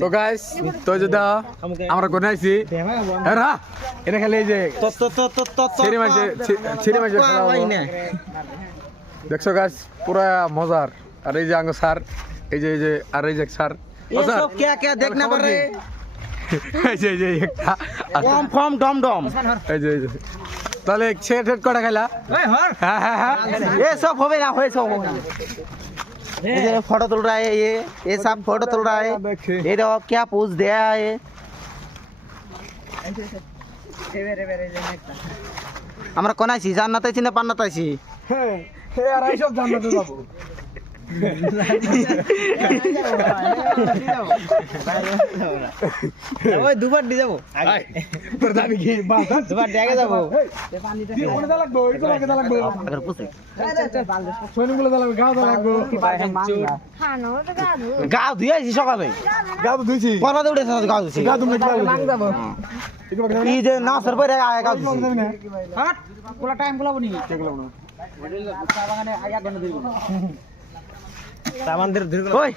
তো গাইস তো যদি আমরা কোনে আইছি এরা এটা খালি এই যে ছেড়ে মাঝে দেখছো গাইস পুরা মজার আর এই যে আঙ্গ স্যার এই যে আর এই যে স্যার ये सब क्या क्या देखना पड़ रहा है এই যে একটা फॉर्म फॉर्म डम डम এই যে তাহলে সেট কটা খেলা হ্যাঁ ये सब होवे ना होए सब ये फोटो तुल रहा है ये सब फोटो तुल रहा है ये देखो क्या पोज दिया है আমরা কোন আছি জান্নাত আছি না পান্নাত আছি আর এই সব জান্নাতে যাবো ওই দুবার দি যাব তোর দাবি কি বাস দুবার দেখে যাব কি কোনে দা লাগবে এই তো লাগে দা লাগবে আগে পুছে সোনিগুলো দা লাগবে গাও দা লাগবে গাও ধুই আইছি সকালে গাও তো ধুইছি পরবা দৌড়ে গাও ধুইছি গাও তুমি লাগবে মাং যাব এই যে না সর পরে আয় গাও ধুইছি হট কোলা টাইম গুলো বনি কে গুলো না বাগানে আয়া গনে দিই সামানদের ধরে ওই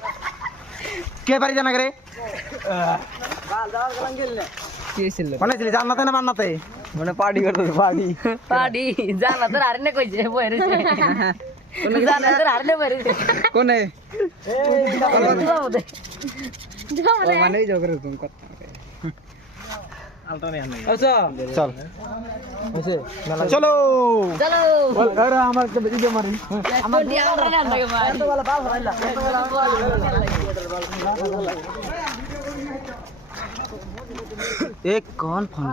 কে বাড়ি জানা করে কি ছিল কোনে ছিল জান্নাতে না পান্নাতে মানে পার্টি করতে পার্টি জান্নাতের আরেনে কইছে বইরেছে জান্নাতের আরেনে বইরেছে কোনে যাও মানে এই জগরে তুমি কথা আলটা নেই আচ্ছা চল ওসে চলো চলো আরে আমার তো বেশি মারি আমার দিয়া আমরা না লাগে ভাই এত বলা বাল হইলা एक कौन फोन